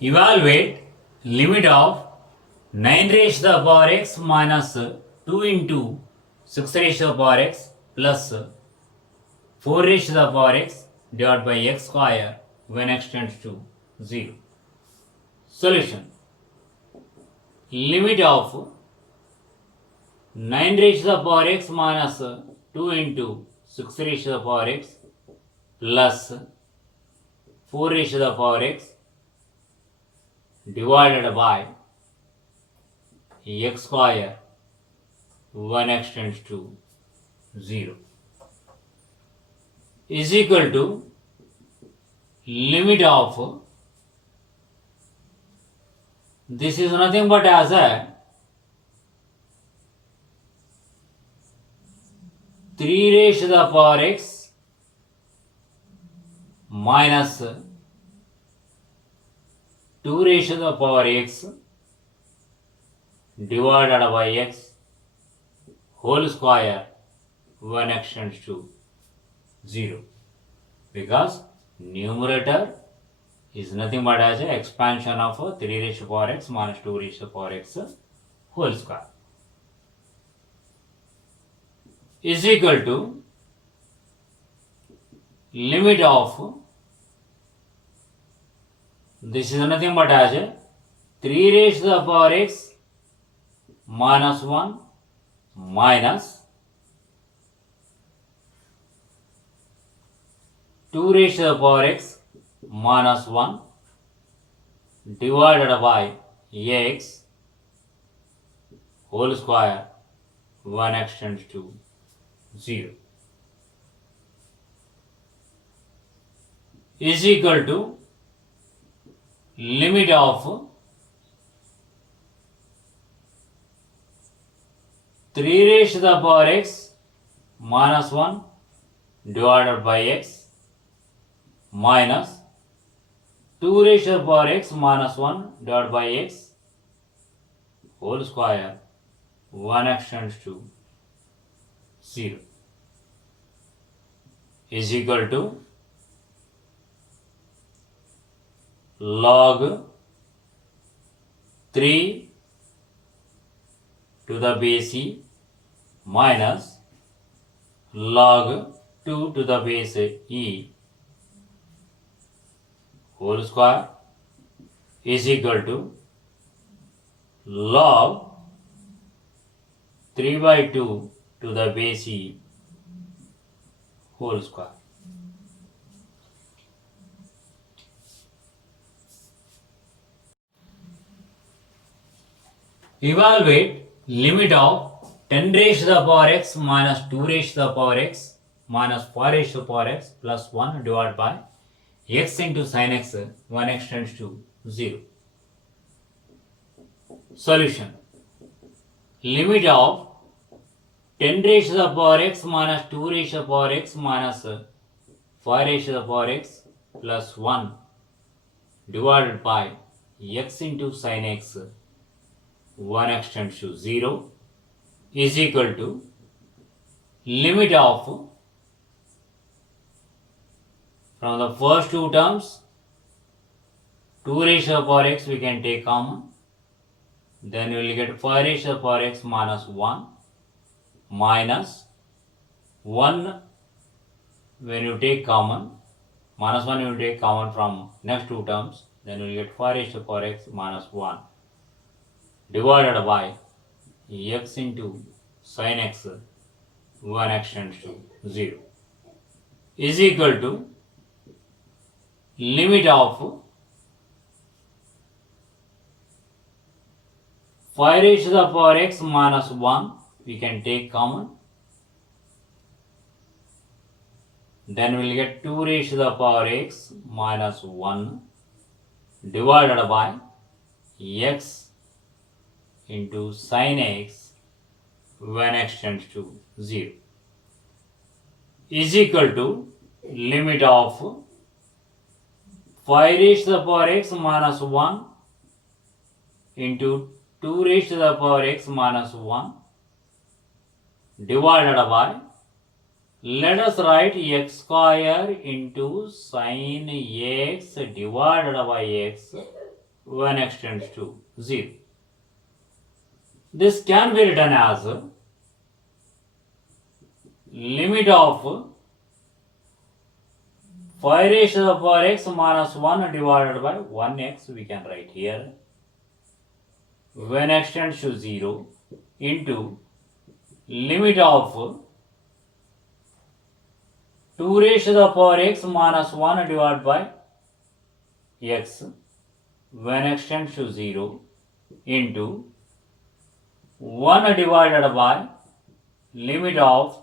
Evaluate limit of 9 raised to the power x minus 2 into 6 raised to the power x plus 4 raised to the power x divided by x square when x tends to 0. Solution. Limit of 9 raised to the power x minus 2 into 6 raised to the power x plus 4 raised to the power x divided by x square when x tends to 0 is equal to limit of, this is nothing but as a 3 raised to the power x minus 2 raised to the power x divided by x whole square when x tends to 0, because numerator is nothing but as an expansion of 3 raised to the power x minus 2 raised to the power x whole square is equal to limit of, this is nothing but as a 3 raised to the power x minus 1 minus 2 raised to the power x minus 1 divided by x whole square when x tends to 0 is equal to limit of 3 raised to the power x minus 1 divided by x minus 2 raised to the power x minus 1 divided by x whole square when x tends to 0 is equal to log 3 to the base e minus log 2 to the base e whole square is equal to log 3 by 2 to the base e whole square. Evaluate limit of 10 raised to the power x minus 2 raised to the power x minus 4 raised to the power x plus 1 divided by x into sin x when x tends to 0. Solution. Limit of 10 raised to the power x minus 2 raised to the power x minus 4 raised to the power x plus 1 divided by x into sin x when x tends to 0 is equal to limit of, from the first two terms 2 raised to the power x we can take common, then we will get 4 raised to the power x minus 1 minus 1 when you take common, minus 1 you will take common from next two terms, then you will get 4 raised to the power x minus 1 divided by x into sin x when x tends to 0 is equal to limit of 5 raised to the power x minus 1 we can take common, then we will get 2 raised to the power x minus 1 divided by x into sin x when x tends to 0 is equal to limit of 5 raised to the power x minus 1 into 2 raised to the power x minus 1 divided by, let us write x square into sin x divided by x when x tends to 0. This can be written as limit of 5 raised to the power x minus 1 divided by 1x, we can write here, when x tends to 0 into limit of 2 raised to the power x minus 1 divided by x when x tends to 0 into 1 divided by limit of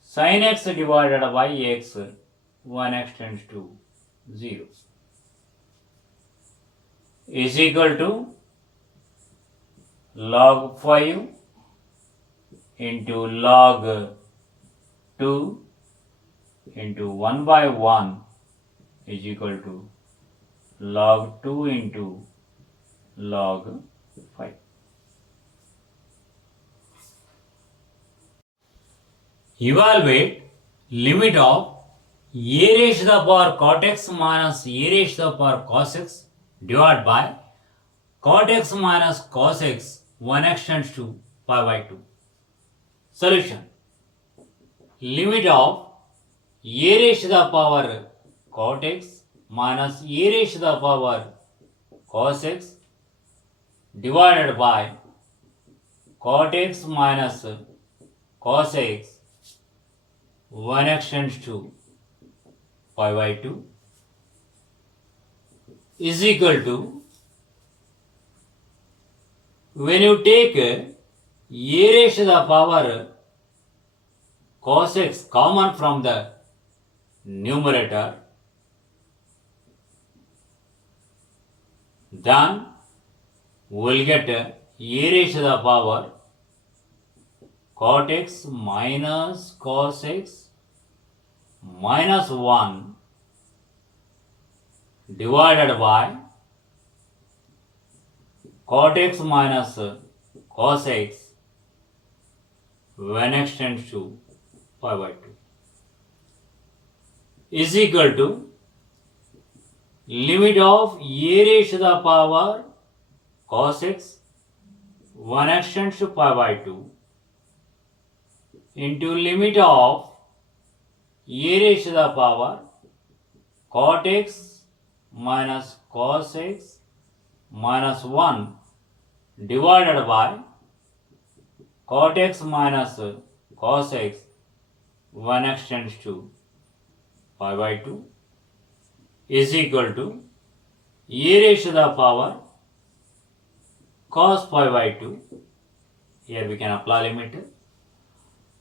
sin x divided by x when x tends to 0 is equal to log 5 into log 2 into 1 by 1 is equal to log 2 into log 5. Evaluate limit of a raised to the power cot x minus a raised to the power cos x divided by cot x minus cos x when x tends to pi by 2. Solution. Limit of a raised to the power cot x minus a raised to the power cos x divided by cot x minus cos x when x tends to pi by 2 is equal to, when you take a raised to the power cos x common from the numerator, then we'll get a raised to the power cot x minus cos x minus 1 divided by cot x minus cos x when x tends to pi by 2 is equal to limit of a raised to the power cos x when x tends to pi by 2 into limit of a raised to the power cot x minus cos x minus 1 divided by cot x minus cos x when x tends to pi by 2 is equal to a raised to the power cos pi by 2. Here we can apply limit.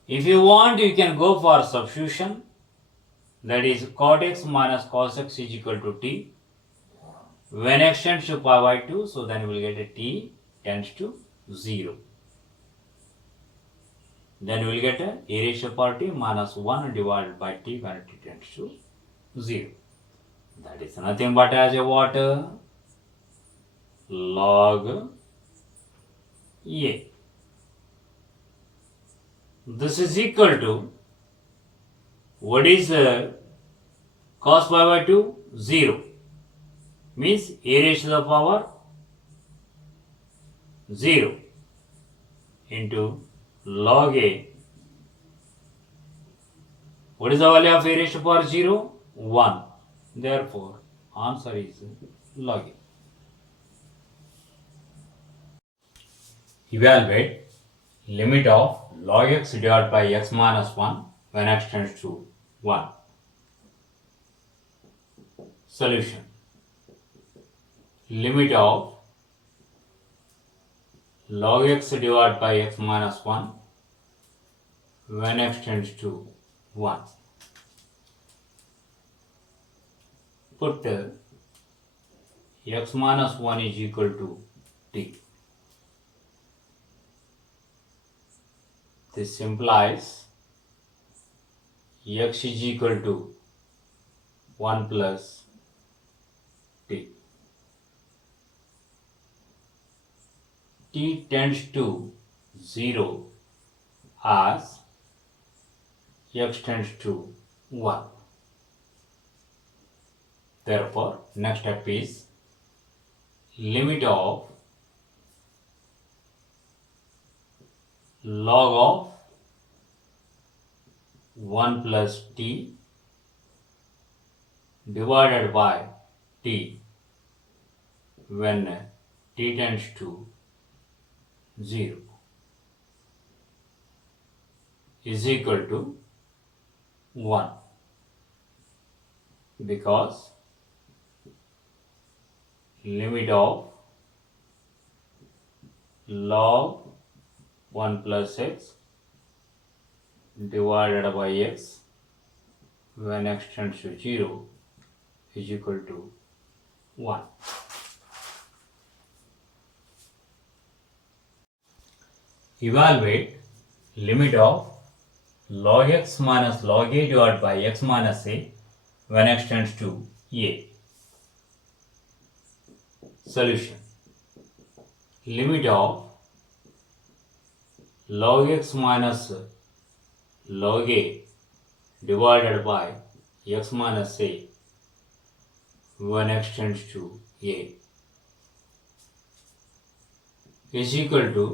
If you want, you can go for substitution, that is cot x minus cos x is equal to t when x tends to pi by 2, so then we will get a t tends to 0. Then we will get a raised to power t minus 1 divided by t when t tends to 0. That is nothing but as a what? Log a. This is equal to, what is cos pi by 2? 0. Means a raised to the power 0 into log a. What is the value of a raised to power 0? 1. Therefore, answer is log a. Evaluate limit of log x divided by x minus 1 when x tends to 1. Solution. Limit of log x divided by x minus 1 when x tends to 1. Put x minus 1 is equal to t. This implies x is equal to 1 plus t. T tends to 0 as x tends to 1. Therefore, next step is limit of log of 1 plus t divided by t when t tends to 0 is equal to 1, because limit of log 1 plus x divided by x when x tends to 0 is equal to 1. Evaluate limit of log x minus log a divided by x minus a when x tends to a. Solution. Limit of log x minus log a divided by x minus a when x tends to a is equal to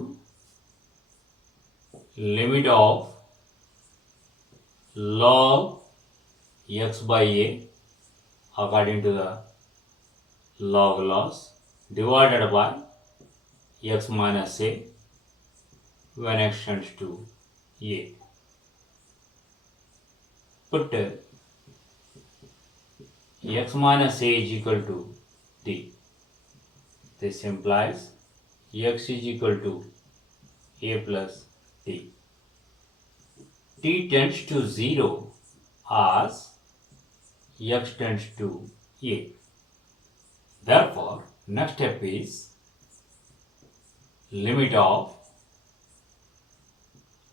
limit of log x by a according to the log laws divided by x minus a when x tends to a. Put x minus a is equal to t. This implies x is equal to a plus t. T tends to 0 as x tends to a. Therefore, next step is limit of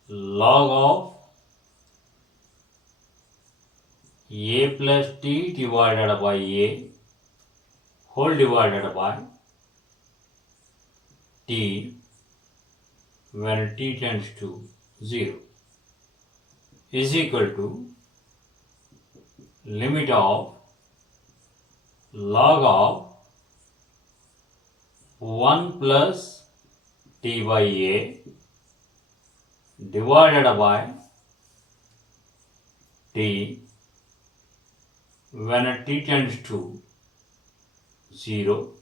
log of a plus t divided by a whole divided by t when t tends to 0 is equal to limit of log of 1 plus t by a divided by t when t tends to 0.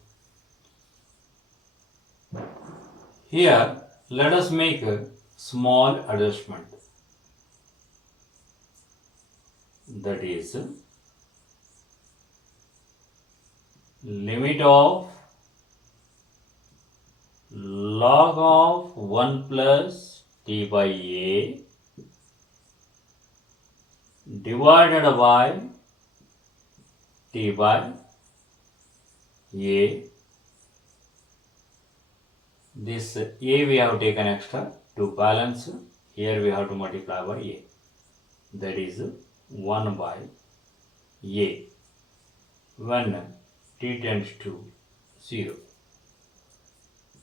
Here, let us make a small adjustment. That is limit of log of 1 plus t by a divided by t by a. This a we have taken extra to balance. Here we have to multiply by a. That is 1 by a when t tends to 0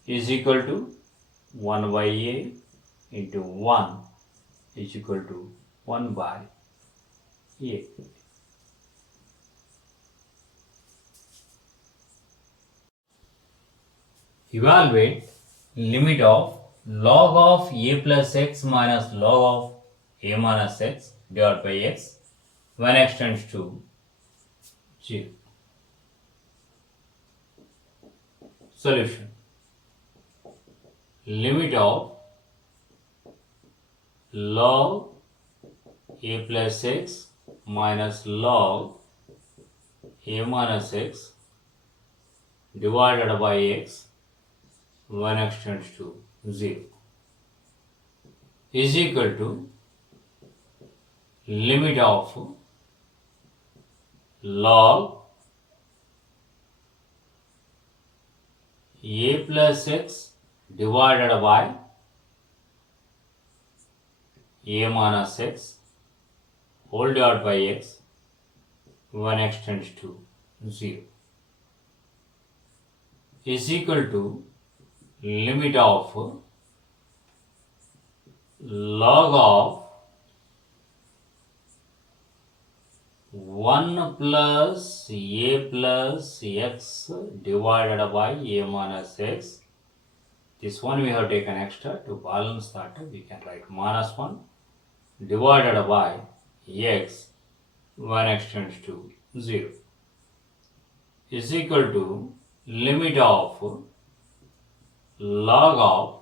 is equal to 1 by a into 1 is equal to 1 by a. Evaluate limit of log of a plus x minus log of a minus x divided by x when x tends to 0. Solution. Limit of log a plus x minus log a minus x divided by x when x tends to 0 is equal to limit of log a plus x divided by a minus x whole divided by x when x tends to 0 is equal to limit of log of 1 plus a plus x divided by a minus x. This one we have taken extra to balance that. We can write minus 1 divided by x when x tends to 0 is equal to limit of log of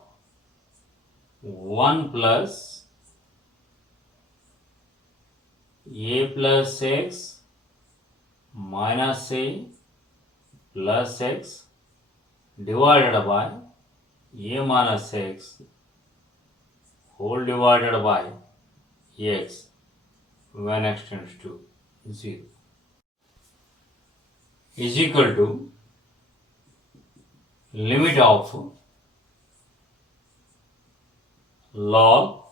1 plus a plus x minus a plus x divided by a minus x whole divided by x when x tends to 0 is equal to limit of log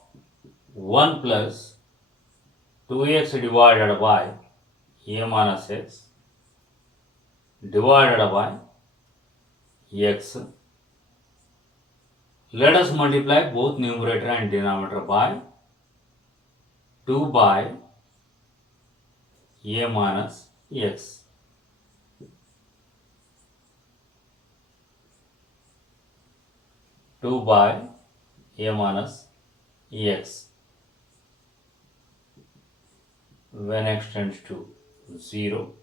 1 plus 2x divided by a minus x divided by x. Let us multiply both numerator and denominator by 2 by a minus x. Two by a minus x when x tends to 0.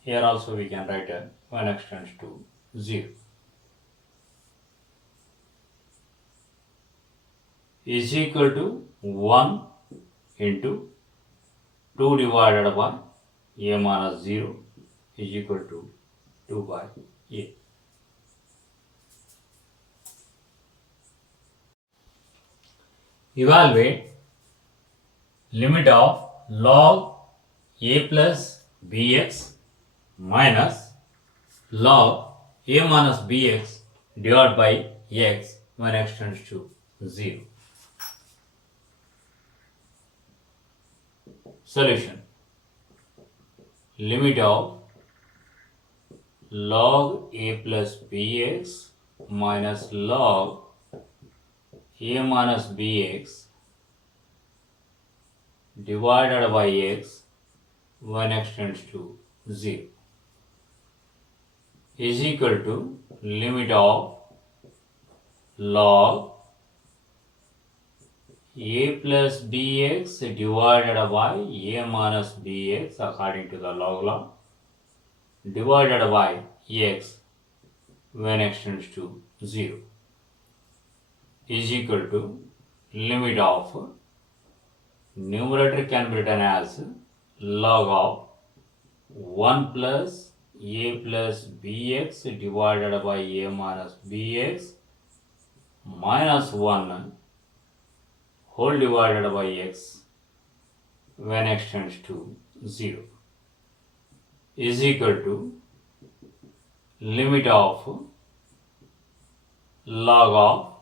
Here also we can write when x tends to 0 is equal to 1 into 2 divided by a minus 0 is equal to 2 by a. Evaluate limit of log a plus bx minus log a minus bx divided by x when x tends to 0. Solution. Limit of log a plus bx minus log a minus bx divided by x when x tends to 0 is equal to limit of log a plus bx divided by a minus bx according to the log law divided by x when x tends to 0 is equal to limit of numerator can be written as log of 1 plus a plus bx divided by a minus bx minus 1 whole divided by x when x tends to 0 is equal to limit of log of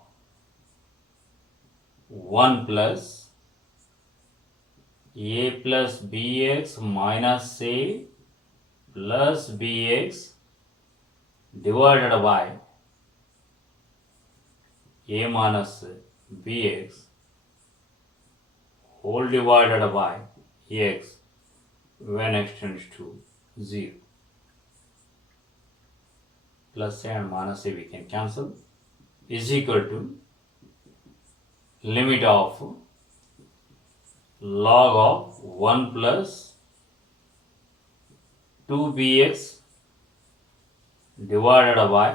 1 plus a plus bx minus a plus bx divided by a minus bx whole divided by x when x tends to 0. Plus a and minus a we can cancel is equal to limit of log of 1 plus 2bx divided by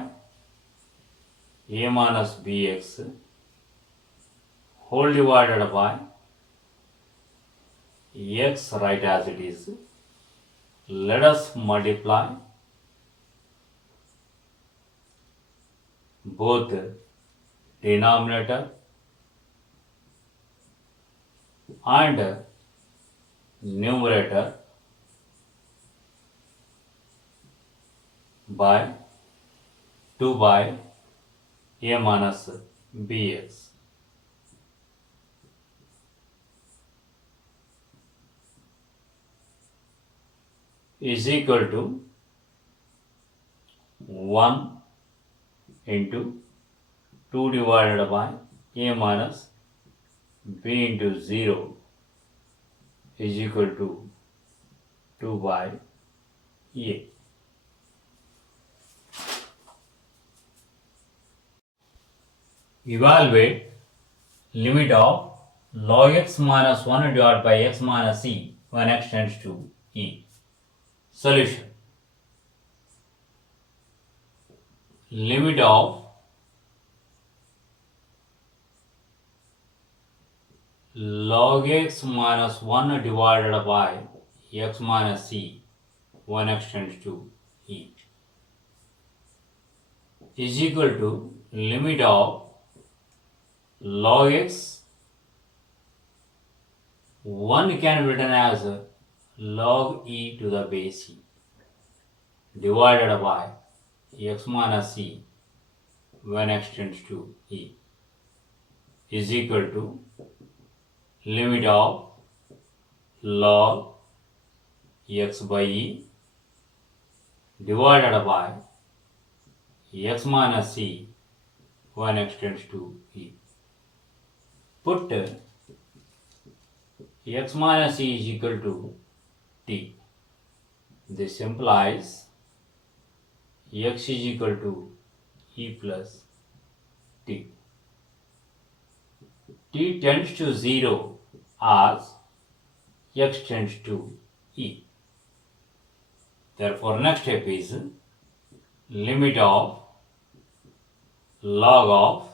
a minus bx whole divided by x right as it is. Let us multiply both denominator and numerator by 2 by a minus bx is equal to 1 into 2 divided by a minus b into 0 is equal to 2 by a. Evaluate limit of log x minus 1 divided by x minus e when x tends to e. Solution. Limit of log x minus 1 divided by x minus e when x tends to e is equal to limit of log x 1 can be written as log e to the base e divided by x minus e when x tends to e is equal to limit of log x by e divided by x minus e when x tends to e. Put x minus e is equal to t. This implies x is equal to e plus t. T tends to 0 as x tends to e. Therefore, next step is limit of log of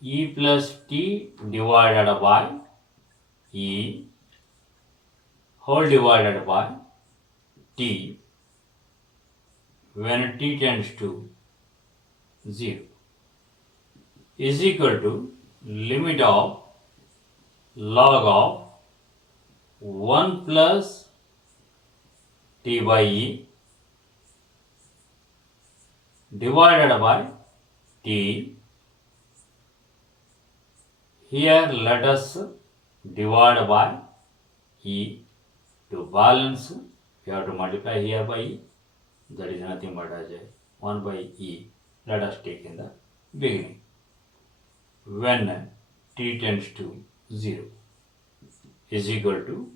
e plus t divided by e whole divided by t when t tends to 0 is equal to limit of log of 1 plus t by e divided by t. Here let us divide by e to balance. We have to multiply here by e. That is nothing but as a 1 by e. Let us take in the beginning. When t tends to 0 is equal to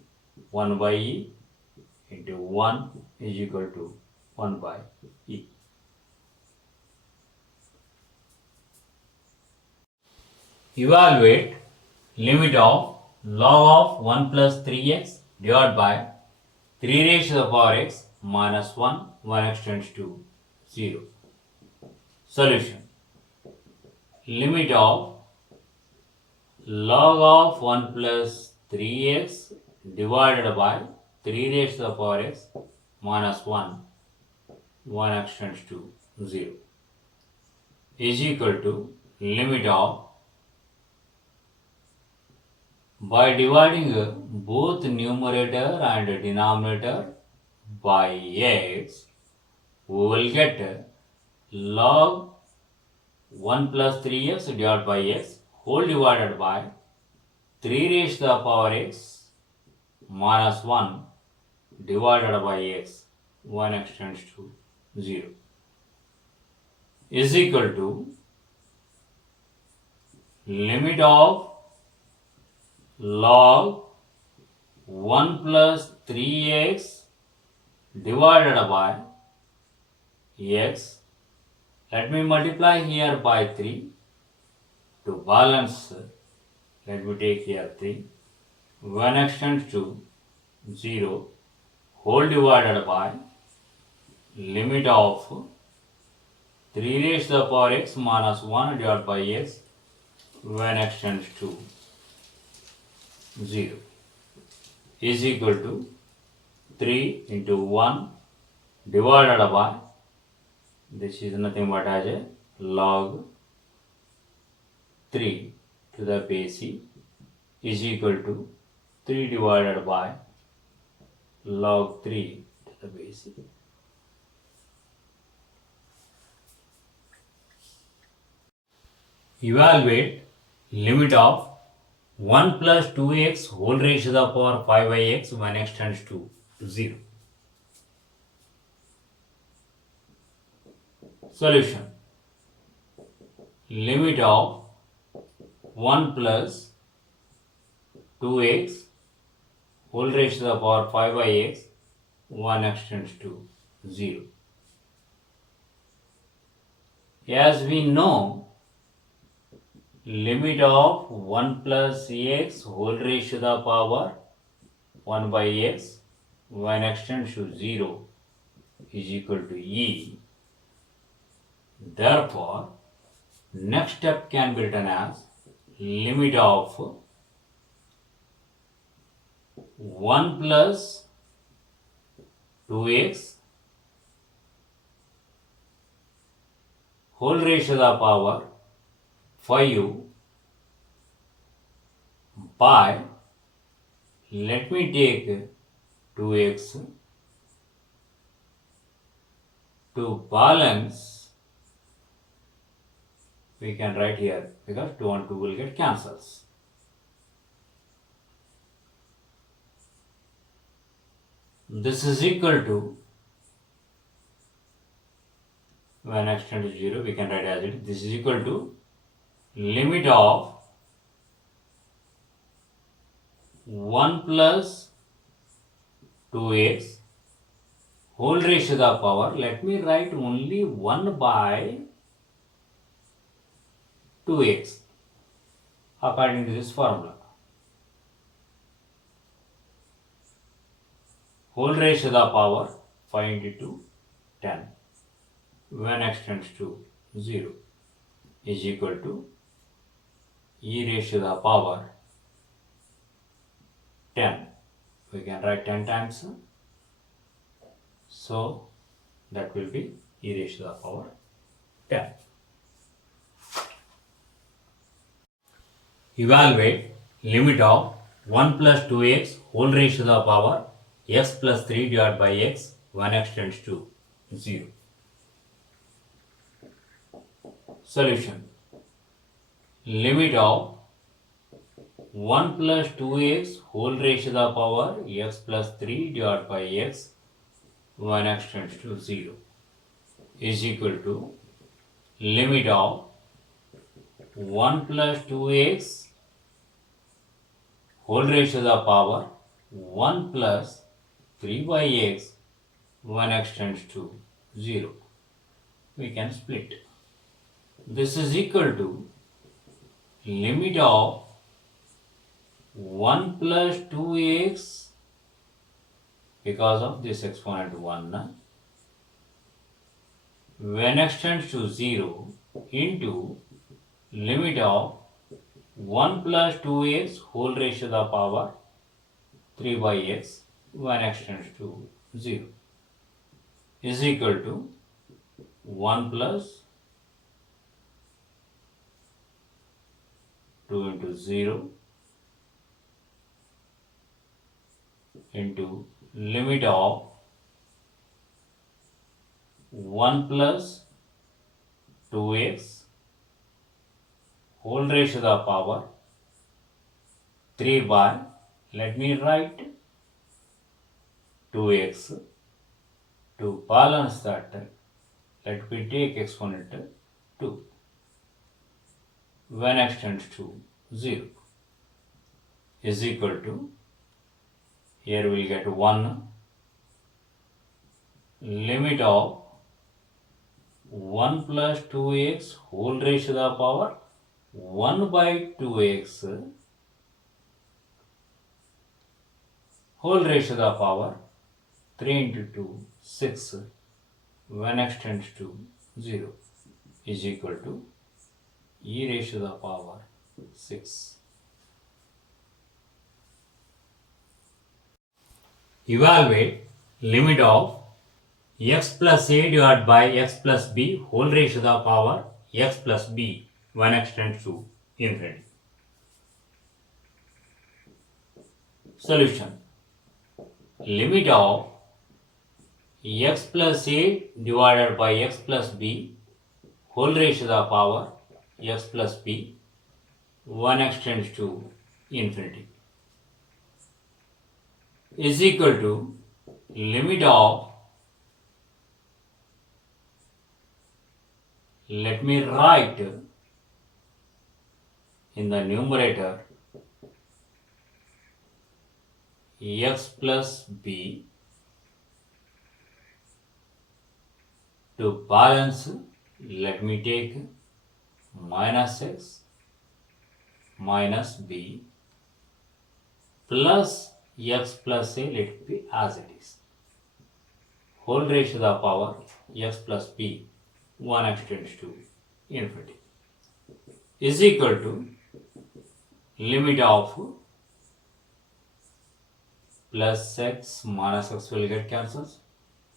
1 by e into 1 is equal to 1 by e. Evaluate limit of log of 1 plus 3x divided by 3 raised to the power x minus 1 when x tends to 0. Solution. Limit of log of 1 plus 3x divided by 3 raised to the power x minus 1 when x tends to 0 is equal to limit of, by dividing both numerator and denominator by x, we will get log 1 plus 3x divided by x whole divided by 3 raised to the power x minus 1 divided by x when x tends to 0 is equal to limit of log 1 plus 3x divided by x. Let me multiply here by 3 to balance. Let me take here 3 when x tends to 0 whole divided by limit of 3 raised to the power x minus 1 divided by x when x tends to 0 is equal to 3 into 1 divided by, this is nothing but as a log 3 to the base e is equal to 3 divided by log 3 to the base e. Evaluate limit of 1 plus 2x whole raised to the power 5 by x when x tends to 0. Solution. Limit of 1 plus 2x whole raised to the power 5 by x, 1x tends to 0. As we know, limit of 1 plus x whole raised to the power 1 by x, 1x tends to 0 is equal to e. Therefore, next step can be written as limit of 1 plus 2x whole raised to the power 5 by, let me take 2x to balance, we can write here because 2 and 2 will get cancels. This is equal to, when x tends to 0, we can write as it. This is equal to limit of 1 plus 2x whole raised to the power, let me write only 1 by 2x according to this formula. Whole raised to the power 5 into 2, 10. When x tends to 0 is equal to e raised to the power 10. We can write 10 times. So that will be e raised to the power 10. Evaluate limit of 1 plus 2x whole raised to the power x plus 3 divided by x when x tends to 0. Solution. Limit of 1 plus 2x whole raised to the power x plus 3 divided by x when x tends to 0 is equal to limit of 1 plus 2x whole raised to the power 1 plus 3 by x when x tends to 0. We can split. This is equal to limit of 1 plus 2x because of this exponent 1 when x tends to 0 into limit of 1 plus 2x whole raised to the power 3 by x when x tends to 0 is equal to 1 plus 2 into 0 into limit of 1 plus 2x whole raised to the power 3 by, let me write 2x. To balance that, let me take exponent 2 when x tends to 0 is equal to, here we will get 1 limit of 1 plus 2x whole raised to the power 1 by 2x whole raised to the power 3 into 2, 6 when x tends to 0 is equal to e raised to the power 6. Evaluate limit of x plus a divided by x plus b whole raised to the power x plus b when x tends to infinity. Solution. Limit of x plus a divided by x plus b whole raised to the power x plus b when x tends to infinity is equal to limit of, let me write in the numerator x plus b. To balance, let me take minus x minus b plus x plus a, let it be as it is. Whole raised to the power x plus b, 1 extends to infinity, is equal to limit of plus x minus x will get cancels.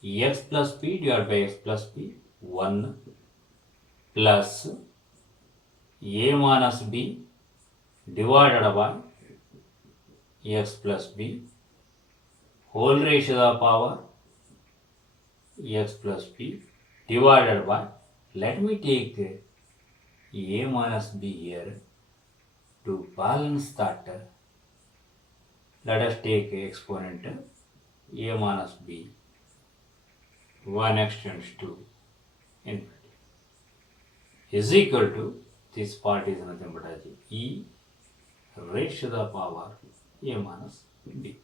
X plus b divided by x plus b, 1 plus a minus b divided by x plus b whole raised to the power x plus b divided by, let me take a minus b here to balance that. Let us take exponent a minus b, 1 extends to infinity, is equal to, this part is nothing but as e raised to the power a minus b.